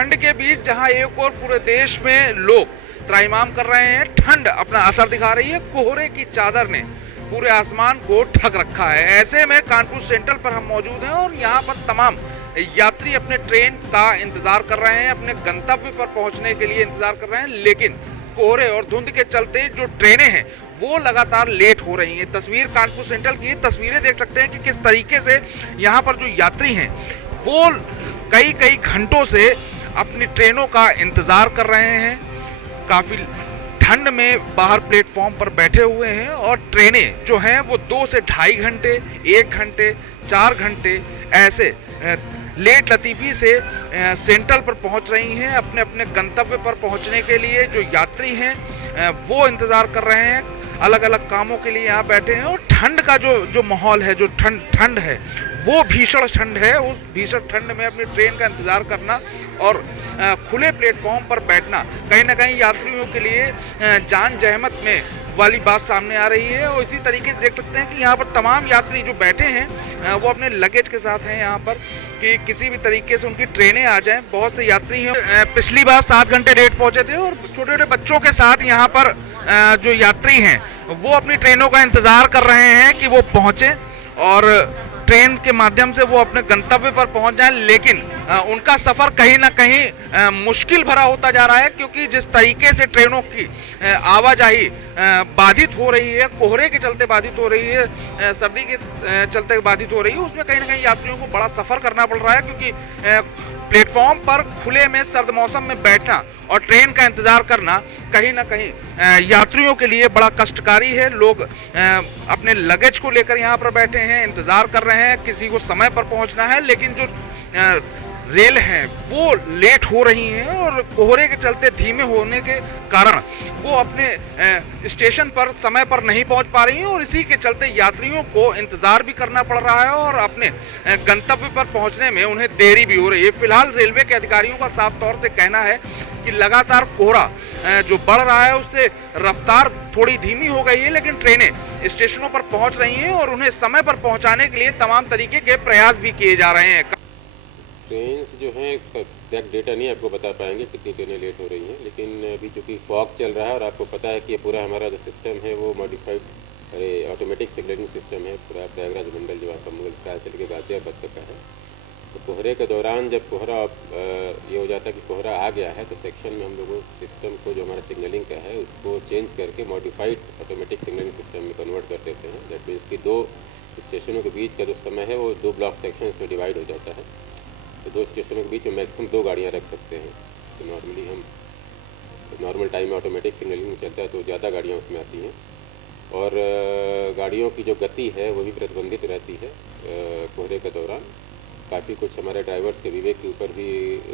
ठंड के बीच जहां एक और पूरे देश में लोग त्राहिमाम कर रहे हैं, ठंड अपना असर दिखा रही है। कोहरे की चादर ने पूरे आसमान को ढक रखा है। ऐसे में कानपुर सेंट्रल पर हम मौजूद हैं और यहाँ पर तमाम यात्री अपने ट्रेन का इंतजार कर रहे हैं, अपने गंतव्य पर पहुंचने के लिए इंतजार कर रहे हैं। लेकिन कोहरे और धुंध के चलते जो ट्रेनें हैं वो लगातार लेट हो रही हैं। तस्वीर कानपुर सेंट्रल की तस्वीरें देख सकते हैं कि किस तरीके से यहाँ पर जो यात्री हैं वो कई कई घंटों से अपनी ट्रेनों का इंतजार कर रहे हैं। काफ़ी ठंड में बाहर प्लेटफॉर्म पर बैठे हुए हैं और ट्रेनें जो हैं वो 2 से ढाई घंटे, 1 घंटे, 4 घंटे ऐसे लेट लतीफ़ी से सेंट्रल पर पहुंच रही हैं। अपने अपने गंतव्य पर पहुंचने के लिए जो यात्री हैं वो इंतज़ार कर रहे हैं, अलग अलग कामों के लिए यहाँ बैठे हैं। और ठंड का जो माहौल है, जो ठंड है वो भीषण ठंड है। उस भीषण ठंड में अपनी ट्रेन का इंतज़ार करना और खुले प्लेटफॉर्म पर बैठना कहीं ना कहीं यात्रियों के लिए जान जहमत में वाली बात सामने आ रही है। और इसी तरीके से देख सकते हैं कि यहाँ पर तमाम यात्री जो बैठे हैं वो अपने लगेज के साथ हैं यहाँ पर, कि किसी भी तरीके से उनकी ट्रेनें आ जाएं। बहुत से यात्री हैं, पिछली बार 7 घंटे लेट पहुँचे थे और छोटे छोटे बच्चों के साथ यहाँ पर जो यात्री हैं वो अपनी ट्रेनों का इंतज़ार कर रहे हैं कि वो पहुँचें और ट्रेन के माध्यम से वो अपने गंतव्य पर पहुंच जाएं। लेकिन उनका सफ़र कहीं ना कहीं मुश्किल भरा होता जा रहा है, क्योंकि जिस तरीके से ट्रेनों की आवाजाही बाधित हो रही है, कोहरे के चलते बाधित हो रही है, सर्दी के चलते बाधित हो रही है, उसमें कहीं ना कहीं यात्रियों को बड़ा सफ़र करना पड़ रहा है। क्योंकि प्लेटफॉर्म पर खुले में सर्द मौसम में बैठना और ट्रेन का इंतज़ार करना कहीं ना कहीं यात्रियों के लिए बड़ा कष्टकारी है। लोग अपने लगेज को लेकर यहाँ पर बैठे हैं, इंतज़ार कर रहे हैं, किसी को समय पर पहुँचना है, लेकिन जो रेल हैं वो लेट हो रही हैं और कोहरे के चलते धीमे होने के कारण वो अपने स्टेशन पर समय पर नहीं पहुंच पा रही हैं। और इसी के चलते यात्रियों को इंतज़ार भी करना पड़ रहा है और अपने गंतव्य पर पहुंचने में उन्हें देरी भी हो रही है। फिलहाल रेलवे के अधिकारियों का साफ तौर से कहना है कि लगातार कोहरा जो बढ़ रहा है उससे रफ्तार थोड़ी धीमी हो गई है, लेकिन ट्रेनें स्टेशनों पर पहुँच रही हैं और उन्हें समय पर पहुँचाने के लिए तमाम तरीके के प्रयास भी किए जा रहे हैं। ट्रेन जो हैं इसका एग्जैक्ट डेटा नहीं आपको बता पाएंगे कितनी ट्रेनें लेट हो रही हैं, लेकिन अभी चूँकि फॉग चल रहा है और आपको पता है कि ये पूरा हमारा जो सिस्टम है वो मॉडिफाइड ऑटोमेटिक सिग्नलिंग सिस्टम है। पूरा प्रयागराज मंडल जो आपका मुगल सराय से लेकर गाजियाबाद तक का है। तो कोहरे के दौरान जब कोहरा ये हो जाता है कि कोहरा आ गया है, तो सेक्शन में हम लोगों सिस्टम को जो हमारा सिग्नलिंग का है उसको चेंज करके मॉडिफाइड ऑटोमेटिक सिग्नलिंग सिस्टम में कन्वर्ट कर देते हैं। दैट मीन्स कि 2 स्टेशनों के बीच का जो समय है वो 2 ब्लॉक सेक्शन में डिवाइड हो जाता है। तो 2 स्टेशनों के बीच में मैक्सिमम 2 गाड़ियाँ रख सकते हैं। तो नॉर्मली हम नॉर्मल टाइम में ऑटोमेटिक सिग्नलिंग में चलता है तो ज़्यादा गाड़ियाँ उसमें आती हैं और गाड़ियों की जो गति है वो भी प्रतिबंधित रहती है कोहरे के दौरान। काफ़ी कुछ हमारे ड्राइवर्स के विवेक के ऊपर भी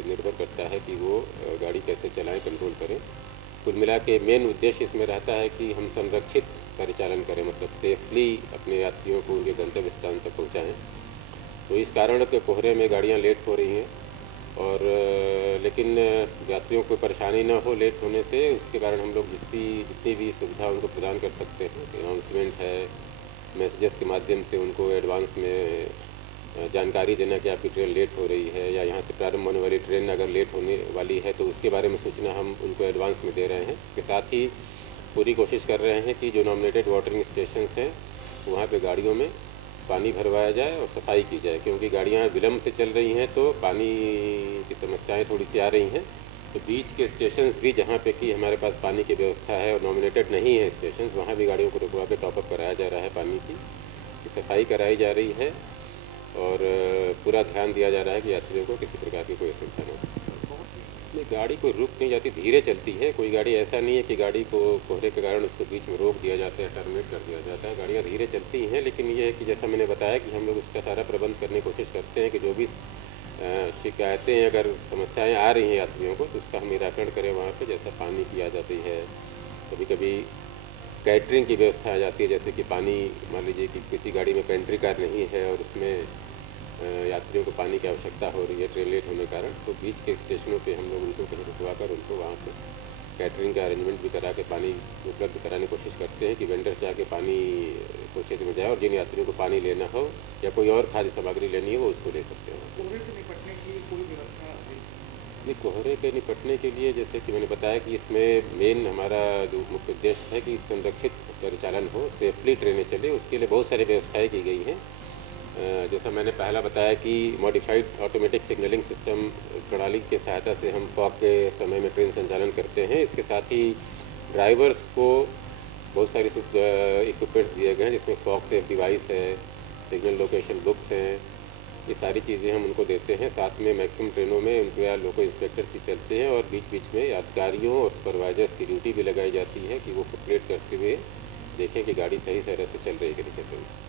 निर्भर करता है कि वो गाड़ी कैसे चलाएं, कंट्रोल करें। कुल मिला के मेन उद्देश्य इसमें रहता है कि हम संरक्षित परिचालन करें, मतलब सेफली अपने यात्रियों को उनके गंतव्य स्थान तक पहुँचाएँ। तो इस कारण के कोहरे में गाड़ियां लेट हो रही हैं और लेकिन यात्रियों को परेशानी ना हो लेट होने से, उसके कारण हम लोग जितनी भी सुविधा उनको प्रदान कर सकते हैं, अनाउंसमेंट है, मैसेजेस के माध्यम से उनको एडवांस में जानकारी देना कि आपकी ट्रेन लेट हो रही है या यहाँ से प्रारंभ होने वाली ट्रेन अगर लेट होने वाली है तो उसके बारे में सूचना हम उनको एडवांस में दे रहे हैं। इसके साथ ही पूरी कोशिश कर रहे हैं कि जो नॉमिनेटेड वाटरिंग स्टेशन हैं वहाँ पर गाड़ियों में पानी भरवाया जाए और सफाई की जाए, क्योंकि गाड़ियाँ विलम्ब से चल रही हैं तो पानी की समस्याएं थोड़ी सी आ रही हैं। तो बीच के स्टेशंस भी जहाँ पे कि हमारे पास पानी की व्यवस्था है और नॉमिनेटेड नहीं है स्टेशंस, वहाँ भी गाड़ियों को रुकवा के टॉपअप कराया जा रहा है, पानी की सफाई कराई जा रही है और पूरा ध्यान दिया जा रहा है कि यात्रियों को किसी प्रकार की कोई असुविधा न हो। गाड़ी कोई रुक नहीं जाती, धीरे चलती है। कोई गाड़ी ऐसा नहीं है कि गाड़ी को कोहरे के कारण उसको बीच में रोक दिया जाता है, टर्मिनेट कर दिया जाता है। गाड़ियाँ धीरे चलती हैं, लेकिन ये है कि जैसा मैंने बताया कि हम लोग उसका सारा प्रबंध करने की कोशिश करते हैं कि जो भी शिकायतें अगर समस्याएं आ रही हैं यात्रियों को तो उसका हम निराकरण करें वहाँ पे। जैसा पानी की आ जाती है, कभी कभी कैटरिंग की व्यवस्था आ जाती है, जैसे कि पानी मान लीजिए कि किसी गाड़ी में पेंट्री कार नहीं है और उसमें यात्रियों को पानी की आवश्यकता हो रही है ट्रेन लेट होने के कारण, तो बीच के स्टेशनों पे हम लोग उनको कहीं रुकवा कर उनको वहाँ पे कैटरिंग का अरेंजमेंट भी करा के पानी उपलब्ध कराने की कोशिश करते हैं कि वेंडर जाके पानी को क्षेत्र में जाए और जिन यात्रियों को पानी लेना हो या कोई और खाद्य सामग्री लेनी हो वो उसको ले सकते हैं। नहीं, कोहरे के निपटने के लिए जैसे कि मैंने बताया कि इसमें मेन हमारा जो मुख्य उद्देश्य है कि संरक्षित परिचालन हो, सेफली ट्रेनें चले, उसके लिए बहुत सारी व्यवस्थाएं की गई हैं। जैसा मैंने पहला बताया कि मॉडिफाइड ऑटोमेटिक सिग्नलिंग सिस्टम प्रणाली की सहायता से हम फॉग के समय में ट्रेन संचालन करते हैं। इसके साथ ही ड्राइवर्स को बहुत सारी इक्विपमेंट्स दिए गए हैं, जिसमें फॉग सेफ डिवाइस है, सिग्नल लोकेशन बुक्स हैं, ये सारी चीज़ें हम उनको देते हैं। साथ में मैक्सिमम ट्रेनों में उनके यहाँ लोको इंस्पेक्टर भी चलते हैं और बीच बीच में यात्रियों और सुपरवाइजर्स की ड्यूटी भी लगाई जाती है कि वो कैलकुलेट करते हुए देखें कि गाड़ी सही तरह से चल रही है कि नहीं चल रही है।